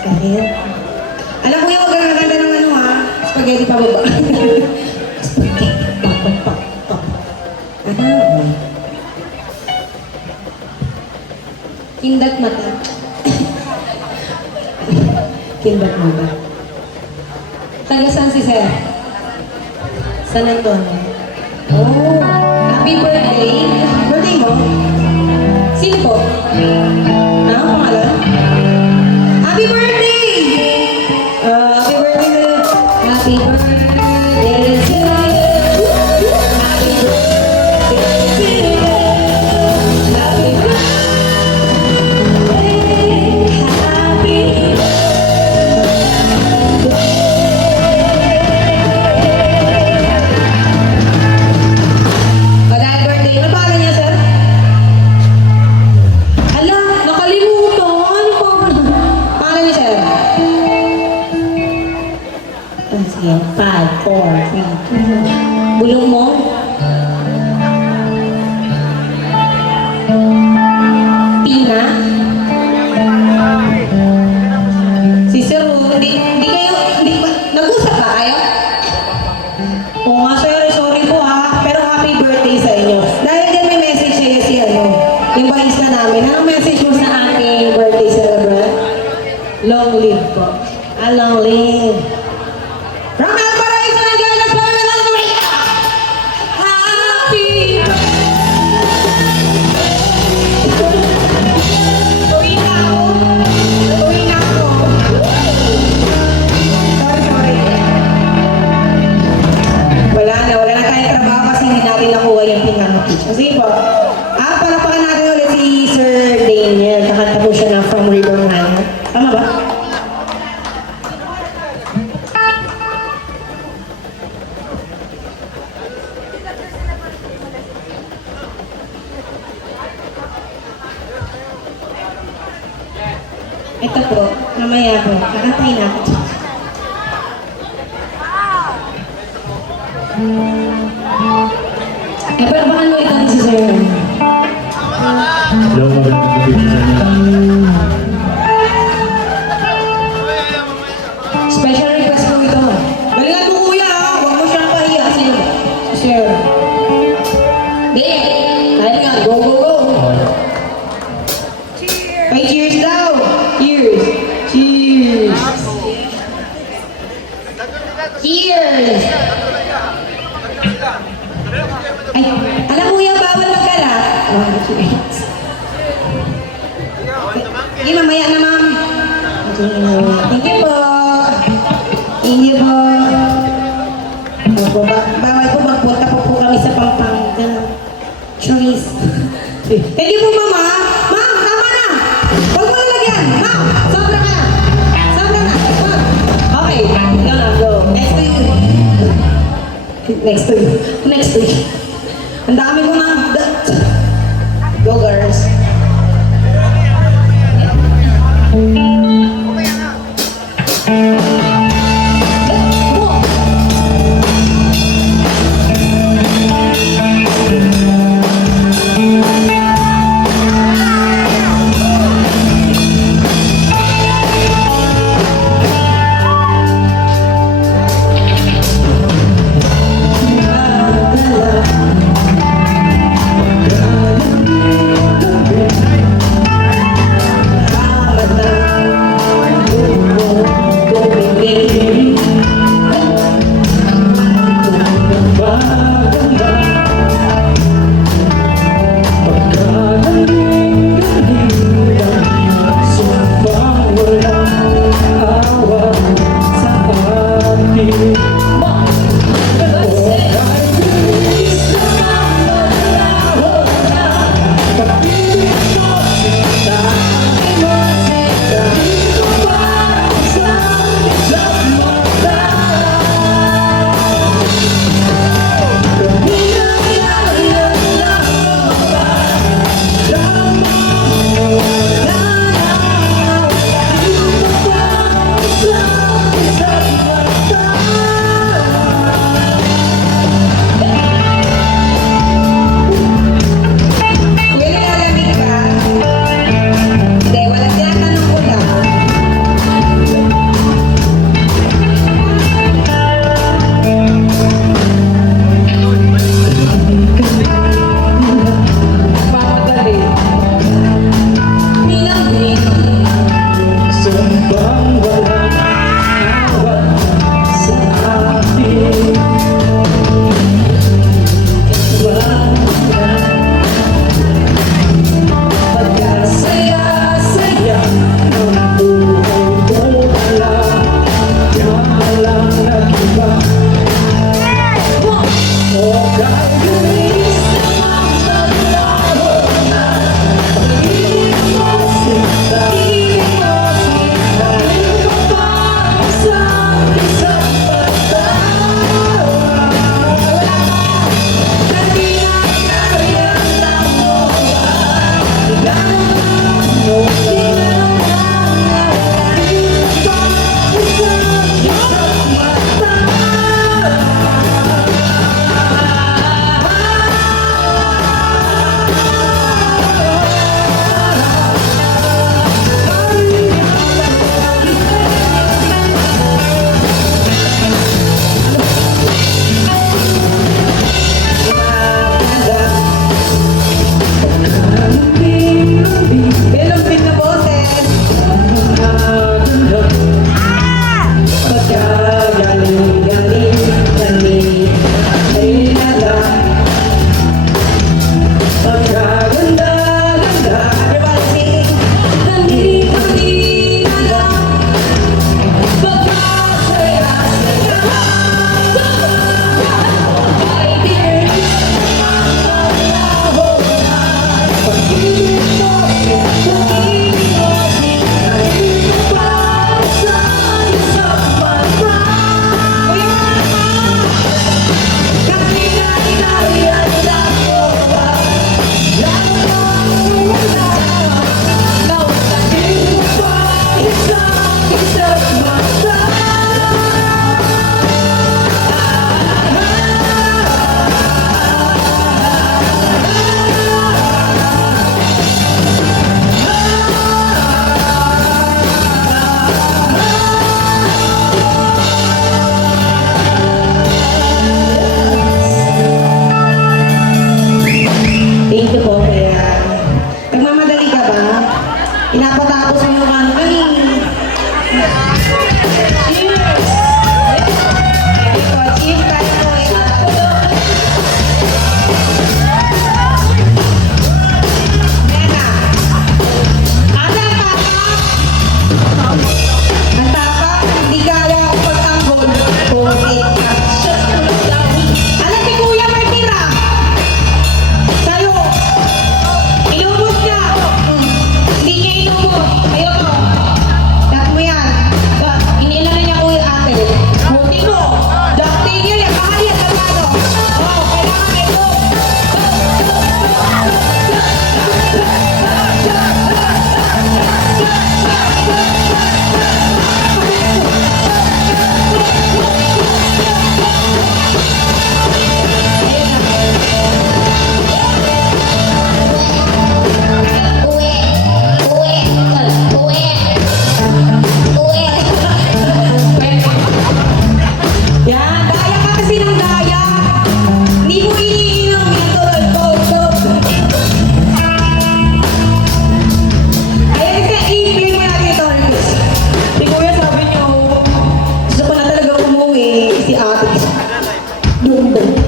Kahit. Alam ko yung magaganda ng ano ha, spaghetti pa baba. Spaghetti pa. Ano? Kindat mata. Kindat mata. Taga saan si Sir? San Antonio. Oh, happy birthday. Birthday mo? Sino po? Ano ang pangalan? Happy birthday! Happy birthday na. Happy birthday to you. Happy birthday to you. Happy birthday. Happy Dahil birthday, ano pangalan niya, sir? Hala, nakalimutan. Ano po? Pangalan niya, sir? Sige, 5, 4, 3, 2. Bulong mo? Tina? Si Sir, hindi kayo, nag-usap ba kayo? Oo nga, sir, sorry po ha, pero happy birthday sa inyo. Dahil dyan may message siya si yung barista namin. Anong message mo sa ating birthday celebrant? Long live po. Long live. From Alvarez, Nagalas, Pamela, Maria! Happy birthday! Uwi na ako. Uwi na ako. Sorry. Wala na tayong trabaho kasi hindi natin nakuha yung pinaka-pitch. Sige po. Palapakan natin ulit si Sir Daniel. Kakanta po siya ng From River Hannah. Tama ba? Ito po, mamaya po. Kakantayin natin. Pero baka ano ito si Sir? Yung magandang gabi na Special request po ito. Galingan mo kuya ha, huwag mo siyang pahiya. Sino ba? Sir. Di, tayo nga, go. Ay, cheers daw. Cheers. Ay, alam mo yan, bawal magkala. Sige, mamaya na, ma'am. Thank you po. Bawal po, magpunta po kami sa Pampanga. Choice. Thank you po, mama. Ma'am, tama na. Huwag mo nalagyan. Ma'am, sobra na. Okay, ikaw na, go. Next to you. Ang dami ko, ma'am. Go, girls. Dum dum.